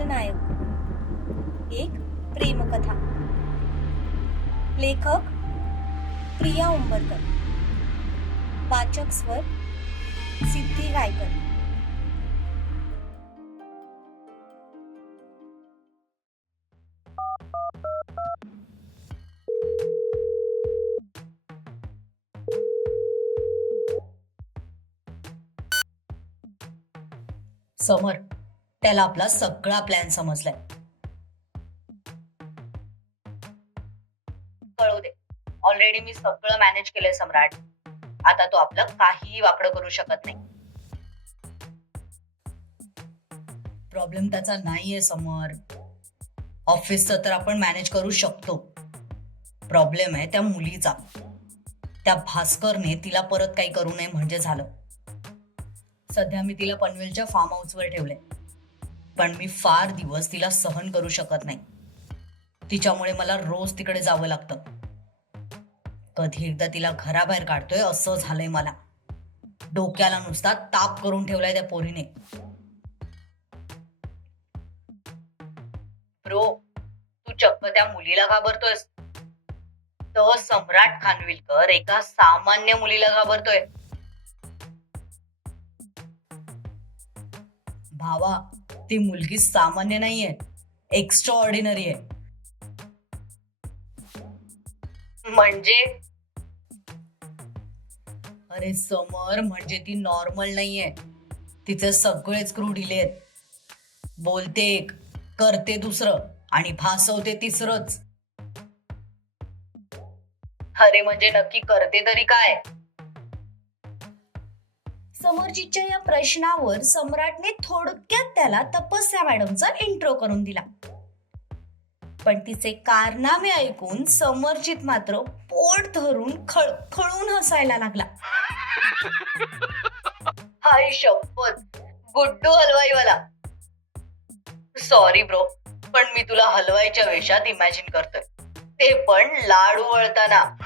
खलनायक एक प्रेमकथा. लेखक प्रिया उंबरकर. वाचक स्वर सिद्धी गायकर. समर. त्याला आपला सगळा प्लॅन समजलाय. कळू दे. ऑलरेडी मी सगळं मॅनेज केलंय सम्राट. आता तो आपलं काहीही वाकडं करू शकत नाही. प्रॉब्लेम त्याचा नाहीये समर. ऑफिसचं तर आपण मॅनेज करू शकतो. प्रॉब्लेम आहे त्या मुलीचा. त्या भास्करने तिला परत काही करू नये म्हणजे झालं. सध्या मी तिला पनवेलच्या फार्म हाऊसवर ठेवलंय. पण मी फार दिवस तिला सहन करू शकत नाही. तिच्यामुळे मला रोज तिकडे जावं लागतं. कधी एकदा तिला घराबाहेर काढतोय असं झालंय मला. डोक्याला नुसता ताप करून ठेवलाय त्या पोरीने. ब्रो तू चक्क त्या मुलीला घाबरतोयस. तर सम्राट खानविलकर एका सामान्य मुलीला घाबरतोय. भावा ती मुलगी सामान्य नाहीये. एक्स्ट्रा ऑर्डिनरी आहे. म्हणजे? अरे समर म्हणजे ती नॉर्मल नाहीये. तिचे सगळेच क्रू ढिले आहेत. बोलते एक करते दुसरं आणि भासवते तिसरंच. अरे म्हणजे नक्की करते तरी काय? समोरजीच्या या प्रश्नावर सम्राटने थोडक्यात त्याला तपस्या मॅडमचा इंट्रो करून दिला. पण तिचे कारनामे ऐकून समरजित मात्र पोट धरून खळखळून हसायला लागला. हाय शपथ! गुड्डू हलवाईवाला सॉरी ब्रो पण मी तुला हलवाईच्या वेशात इमॅजिन करतोय. ते पण लाडू वळताना.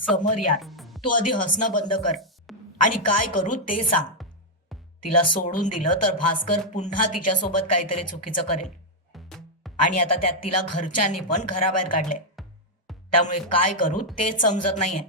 समर यार तू आधी हसणं बंद कर. आणि काय करू ते सांग. तिला सोडून दिलं तर भास्कर पुन्हा तिच्यासोबत काहीतरी चुकीचं करेल. आणि आता त्यात तिला घरच्यांनी पण घराबाहेर काढले त्यामुळे काय करू तेच समजत नाहीये.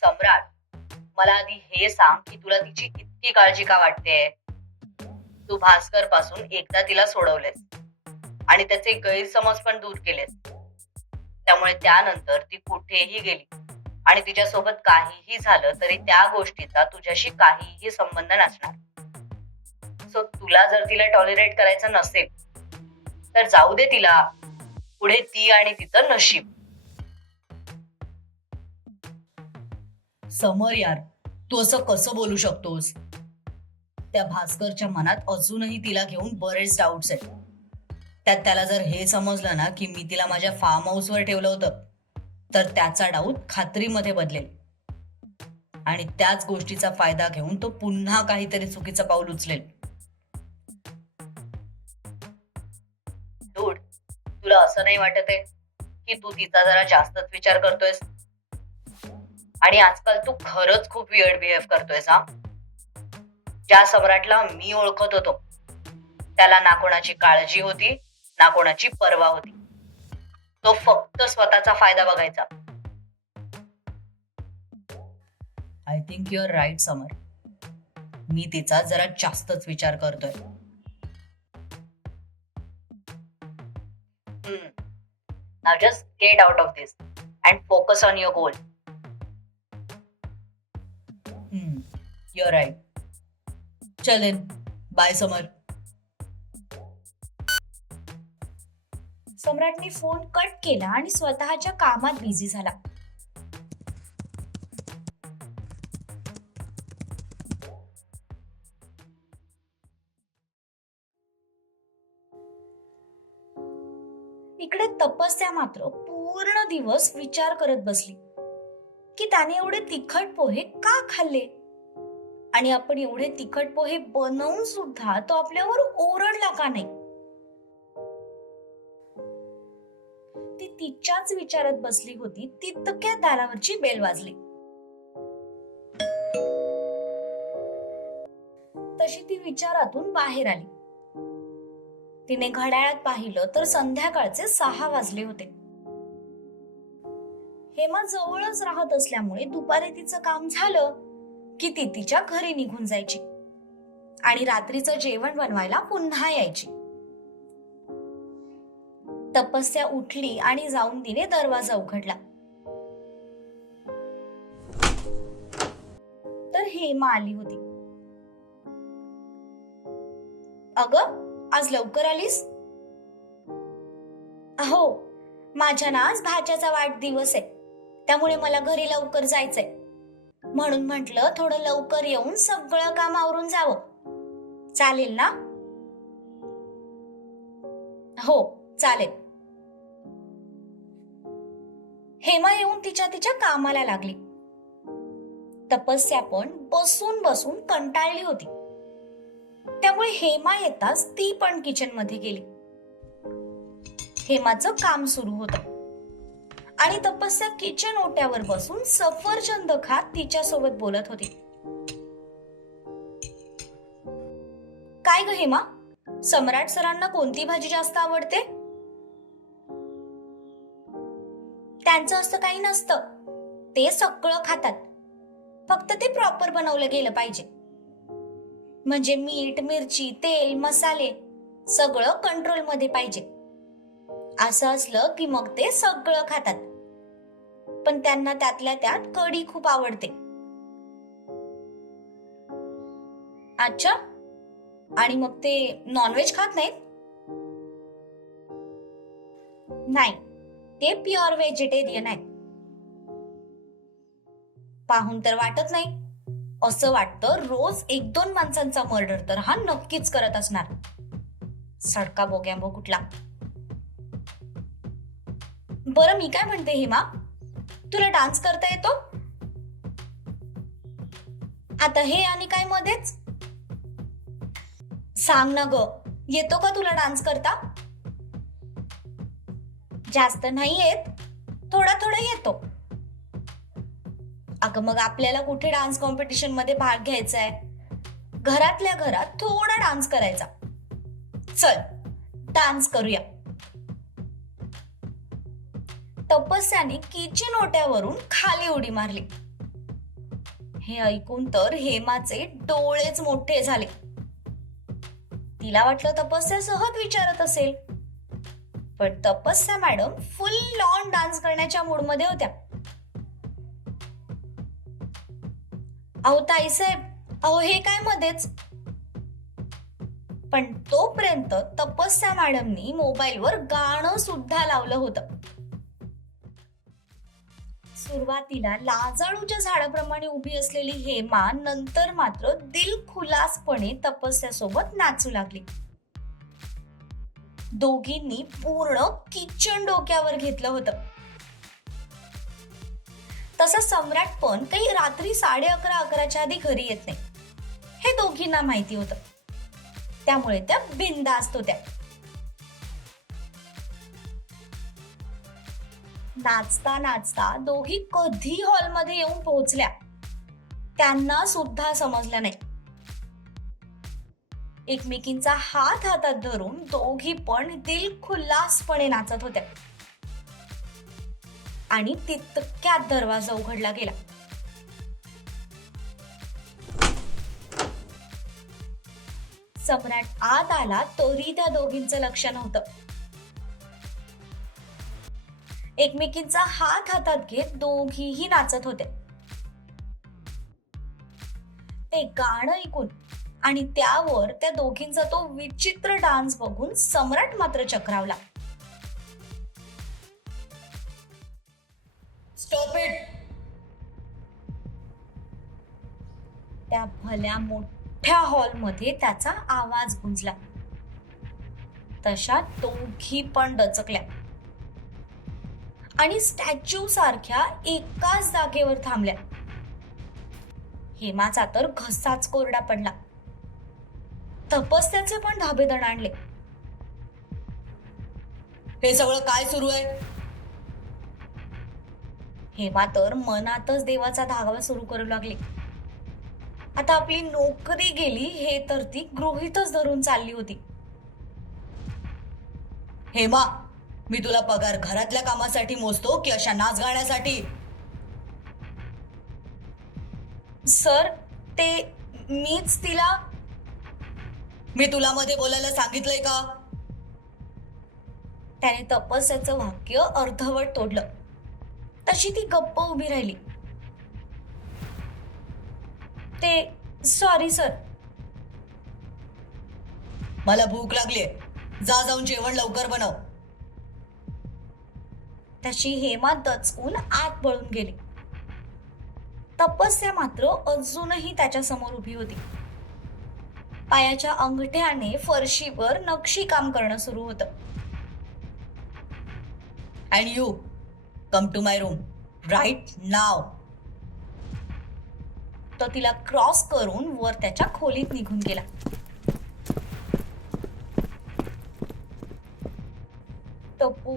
सम्राट मला आधी हे सांग की तुला तिची इतकी काळजी का वाटते? तू भास्करपासून एकदा तिला सोडवलेस. आणि त्याचे गैरसमज पण दूर केलेस. त्यामुळे त्यानंतर ती कुठेही गेली. आणि तिच्यासोबत काहीही झालं तरी त्या गोष्टीचा तुझ्याशी काहीही संबंध नसणार. सो तुला जर तिला टॉलरेट करायचं नसेल तर जाऊ दे तिला. पुढे ती आणि तिचं नशीब. समर यार तू असं कसं बोलू शकतोस? त्या भास्करच्या मनात अजूनही तिला घेऊन बरेच डाऊट्स आहेत. त्यात त्याला जर हे समजलं ना की मी तिला माझ्या फार्म हाऊसवर ठेवलं होतं तर त्याचा डाऊट खात्रीमध्ये बदलेल. आणि त्याच गोष्टीचा फायदा घेऊन तो पुन्हा काहीतरी चुकीचं पाऊल उचलेल. तुला असं नाही वाटत आहे की तू तिचा जरा जास्तच विचार करतोयस? आणि आजकाल तू खरंच खूप विअर्ड बिहेव करतोयस हा? ज्या सम्राटला मी ओळखत होतो त्याला ना कोणाची काळजी होती ना कोणाची पर्वा होती. तो फक्त स्वतःचा फायदा बघायचा. I think your right Samar मी तिचा जरा जास्तच विचार करतोय. Now just get out of this and focus on your goal. Hmm, you're right. चल इन. बाय समर सम्राटने फोन कट केला आणि स्वतःच्या कामात बिझी झाला. इकडे तपस्या मात्र पूर्ण दिवस विचार करत बसली. की त्याने एवढे तिखट पोहे का खाल्ले? आणि आपण एवढे तिखट पोहे बनवून सुद्धा तो आपल्यावर ओरडला का नाही? तिच्याच विचारात बसली होती तितक्या दारावरची बेल वाजली. तशी ती विचारातून बाहेर आली. तिने घड्याळात पाहिलं तर संध्याकाळचे सहा वाजले होते. हेमा जवळच राहत असल्यामुळे दुपारी तिचं काम झालं की ती तिच्या घरी निघून जायची आणि रात्रीचं जेवण बनवायला पुन्हा यायची. तपस्या उठली आणि जाऊन तिने दरवाजा उघडला. तर हेमा आली होती. अग आज लवकर आलीस? हो माझ्या ना आज भाच्याचा वाढदिवस आहे. त्यामुळे मला घरी लवकर जायचंय. म्हणून म्हंटल थोडं लवकर येऊन सगळं काम आवरून जावं. चालेल ना? हो चालेल. हेमा येऊन तिच्या तिच्या कामाला लागली. तपस्या पण बसून बसून कंटाळली होती. त्यामुळे हेमा येताच ती पण किचनमध्ये गेली. हेमाचं काम सुरू होतं. आणि तपस्या किचन ओट्यावर बसून सफरचंद खात तिच्या सोबत बोलत होती. काय ग हेमा? सम्राट सरांना कोणती भाजी जास्त आवडते? त्यांचं असं काही नसतं. ते सगळं खातात. फक्त ते प्रॉपर बनवलं गेलं पाहिजे. म्हणजे मीठ मिरची तेल मसाले सगळं कंट्रोलमध्ये पाहिजे. असं असलं की मग ते सगळं खातात. पण त्यांना त्यातल्या त्यात कढी खूप आवडते. अच्छा. आणि मग ते नॉनव्हेज खात नाहीत? नाही. ते प्युअर व्हेजिटेरियन आहेत. पाहून तर वाटत नाही. असं वाटतं रोज एक दोन माणसांचा मर्डर तर हा नक्कीच करत असणार. सडका बोग्याबो कुठला. बरं मी काय म्हणते हेमा? तुला डान्स करता येतो? आता हे आणि काय मध्येच? सांग ना ग. येतो का तुला डान्स करता? जास्त नाही येत थोडा थोडा येतो. अगं मग आपल्याला कुठे डान्स कॉम्पिटिशनमध्ये भाग घ्यायचा आहे? घरातल्या घरात थोडा डान्स करायचा. चल डान्स करूया. तपस्याने किचन ओट्यावरून खाली उडी मारली. हे ऐकून तर हेमाचे डोळेच मोठे झाले. तिला वाटलं तपस्या सहज विचारत असेल. पण तपस्या मॅडम फुल लॉन डान्स करण्याच्या मूडमध्ये होत्या. अहो ताईसाहेब अहो हे काय मध्येच? पण तोपर्यंत तपस्या मॅडमनी मोबाईलवर गाणं सुद्धा लावलं होतं. सुरुवातीला लाजाळूच्या झाडाप्रमाणे उभी असलेली हेमा नंतर मात्र दिलखुलासपणे तपस्यासोबत नाचू लागली. दोघींनी पूर्ण किचन डोक्यावर घेतलं होतं. तसं सम्राट पण काही रात्री साडे अकरा अकराच्या आधी घरी येत नाही. हे दोघींना माहिती होतं. त्यामुळे त्या बिंदास्त होत्या. नाचता नाचता दोघी कधी हॉलमध्ये येऊन पोहोचल्या? त्यांना सुद्धा समजलं नाही. एकमेकींचा हात हातात धरून दोघी पण दिलखुलासपणे नाचत होत्या. आणि तितक्यात दरवाजा उघडला गेला. सम्राट आत आला तरी त्या दोघींचं लक्ष नव्हतं. एकमेकींचा हात हातात घेत दोघीही नाचत होते ते गाणं ऐकून आणि त्यावर त्या दोघींचा तो विचित्र डान्स बघून सम्राट मात्र चक्रावला. स्टॉप इट त्या भल्या मोठ्या हॉलमध्ये त्याचा आवाज गुंजला. तशा दोघी पण डचकल्या. आणि स्टॅच्यू सारख्या एकाच जागेवर थांबल्या. हेमाचा तर घसाच कोरडा पडला. तपस्याचे पण धाबे दणाणले हे सगळं काय सुरू आहे? हेमा तर मनातच देवाचा धागावा सुरू करू लागली. आता आपली नोकरी गेली हे तर ती गृहीतच धरून चालली होती. हेमा मी तुला पगार घरातल्या कामासाठी मोजतो की अशा नाच गाण्यासाठी? सर ते मीच तिला मी तुला मध्ये बोलायला सांगितलंय का? त्याने तपस्याचं वाक्य अर्धवट तोडलं. तशी ती गप्प उभी राहिली. ते सॉरी सर मला भूक लागलीये. जा जाऊन जेवण लवकर बनव. त्याची हेमा दचकून आत पळून गेली. तपस्या मात्र अजूनही त्याच्यासमोर उभी होती. पायाच्या अंगठ्याने फरशीवर नक्षी काम करणं सुरू होतं. And you come to my room right नाव तो तिला क्रॉस करून वर त्याच्या खोलीत निघून गेला. टप्पू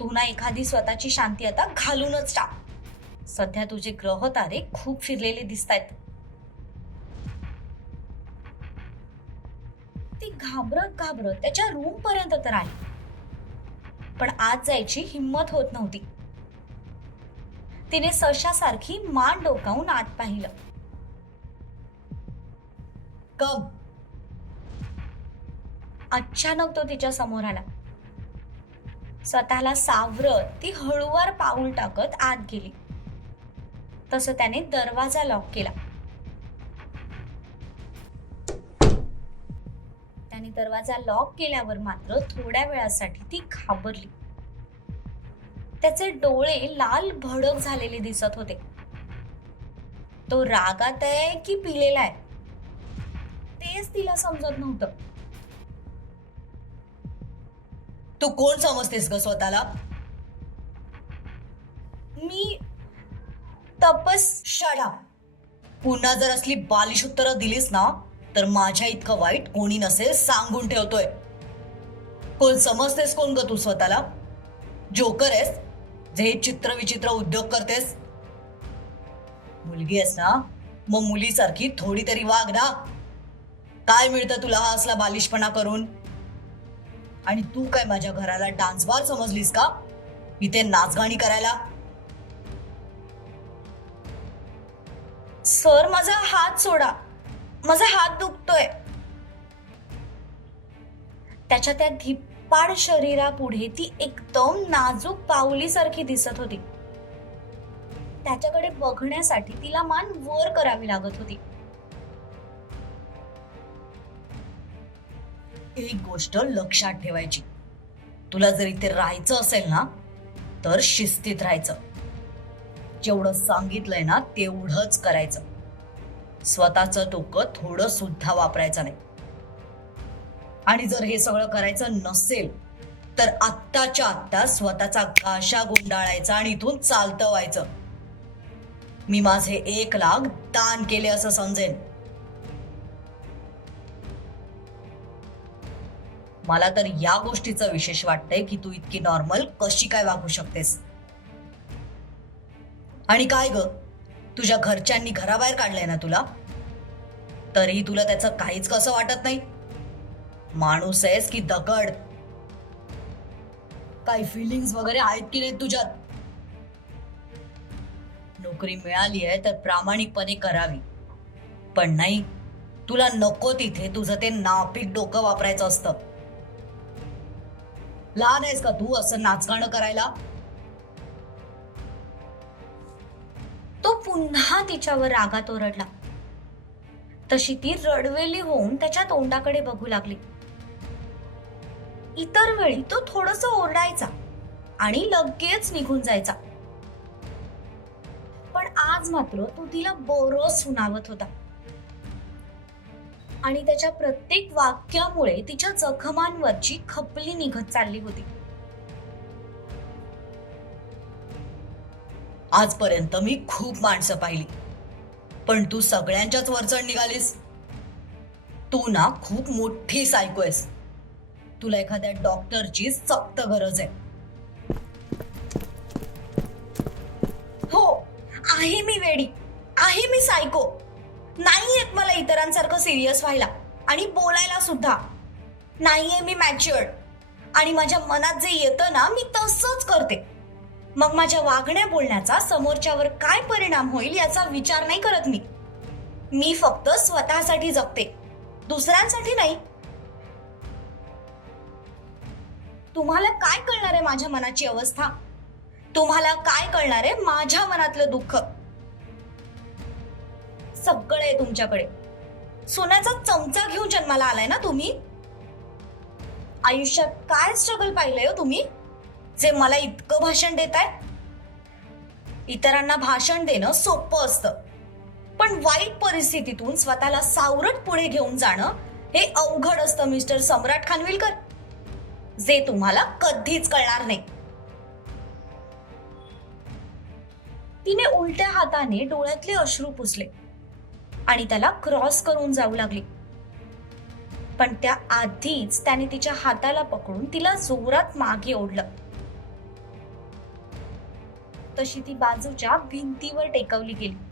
तू ना एखादी स्वतःची शांती आता घालूनच टाक. सध्या तुझे ग्रह तारे खूप फिरलेले दिसत आहेत ती घाबरत घाबरत त्याच्या रूम पर्यंत तर आली. पण आत जायची हिंमत होत नव्हती. तिने सशासारखी मान डोकावून आत पाहिलं. कम. अचानक तो तिच्या समोर आला. स्वतःला सावरत ती हळूवार पाऊल टाकत आत गेली. तसं त्याने दरवाजा लॉक केला. त्याने दरवाजा लॉक केल्यावर मात्र थोड्या वेळासाठी ती घाबरली. त्याचे डोळे लाल भडक झालेले दिसत होते. तो रागात आहे की पिलेला आहे? तेच तिला समजत नव्हतं. तू कोण समजतेस ग स्वतःला? मी तपस शाळा पुन्हा जर असली बालिश उत्तरं दिलीस ना तर माझ्या इतकं वाईट कोणी नसेल सांगून ठेवतोय. कोण समजतेस कोण ग तू स्वतःला? जोकर आहेस. जे चित्रविचित्र चित्र विचित्र उद्योग करतेस. मुलगी आहेस ना? मग मुलीसारखी थोडी तरी वाग ना. काय मिळतं तुला हा असला बालिशपणा करून? आणि तू काय माझ्या घराला डान्सबार समजलीस का? इथे नाचगाणी करायला? सर माझा हात सोडा. माझा हात दुखतोय. त्याच्या त्या धिप्पाड शरीरापुढे ती एकदम नाजूक पावलीसारखी दिसत होती. त्याच्याकडे बघण्यासाठी तिला मान वर करावी लागत होती. एक गोष्ट लक्षात ठेवायची. तुला जर इथे राहायचं असेल ना तर शिस्तीत राहायचं. जेवढं सांगितलंय ना तेवढंच करायचं. स्वतःचं डोकं थोडं सुद्धा वापरायचं नाही. आणि जर हे सगळं करायचं नसेल तर आत्ताच्या आत्ता स्वतःचा गाशा गुंडाळायचा आणि इथून चालतं व्हायचं. मी माझे एक लाख दान केले असं समजेन. मला तर या गोष्टीचं विशेष वाटतंय की तू इतकी नॉर्मल कशी काय वागू शकतेस? आणि काय ग? तुझ्या घरच्यांनी घराबाहेर काढलंय ना तुला? तरीही तुला त्याचं काहीच कसं वाटत नाही? माणूस आहेस की दगड? काही फिलिंग्स वगैरे आहेत की नाही तुझ्यात? नोकरी मिळाली आहे तर प्रामाणिकपणे करावी. पण नाही तुला नको तिथे तुझं ते नापीक डोकं वापरायचं असतं. लहान आहेस का तू असं नाचगाणं करायला? तो पुन्हा तिच्यावर रागात ओरडला. तशी ती रडवेली होऊन त्याच्या तोंडाकडे बघू लागली. इतर वेळी तो थोडस ओरडायचा आणि लगेच निघून जायचा. पण आज मात्र तो तिला बोरस सुनावत होता. आणि त्याच्या प्रत्येक वाक्यामुळे तिच्या जखमांवरची खपली निघत चालली होती. आजपर्यंत मी खूप माणसं पाहिली. पण तू सगळ्यांच्याच वरचण निघालीस. तू ना खूप मोठी सायको आहेस तुला एखाद्या डॉक्टरची सक्त गरज आहे. हो आहे मी वेडी. आहे मी सायको. नाही येत मला इतरांसारखं सिरियस व्हायला आणि बोलायला सुद्धा. नाहीये मी मॅच्युअर्ड आणि माझ्या मनात जे येतं ना मी तसंच करते. मग माझ्या वागण्या बोलण्याचा समोरच्यावर काय परिणाम होईल याचा विचार नाही करत मी. मी फक्त स्वतःसाठी जगते. दुसऱ्यांसाठी नाही. तुम्हाला काय कळणार आहे माझ्या मनाची अवस्था? तुम्हाला काय कळणार आहे माझ्या मनातलं दुःख? सगळं आहे तुमच्याकडे. सोन्याचा चमचा घेऊन जन्माला आलाय ना तुम्ही? आयुष्यात काय स्ट्रगल पाहिलंय हो तुम्ही? जे मला इतकं भाषण देताय इतरांना भाषण देणं सोपं असतं. पण वाईट परिस्थितीतून स्वतःला सावरट पुढे घेऊन जाणं हे अवघड असतं मिस्टर सम्राट खानविलकर. जे तुम्हाला कधीच कळणार नाही. तिने उलट्या हाताने डोळ्यातले अश्रू पुसले आणि त्याला क्रॉस करून जाऊ लागली. पण त्या आधीच त्याने तिच्या हाताला पकडून तिला जोरात मागे ओढलं. तशी ती बाजूच्या भिंतीवर टेकवली गेली.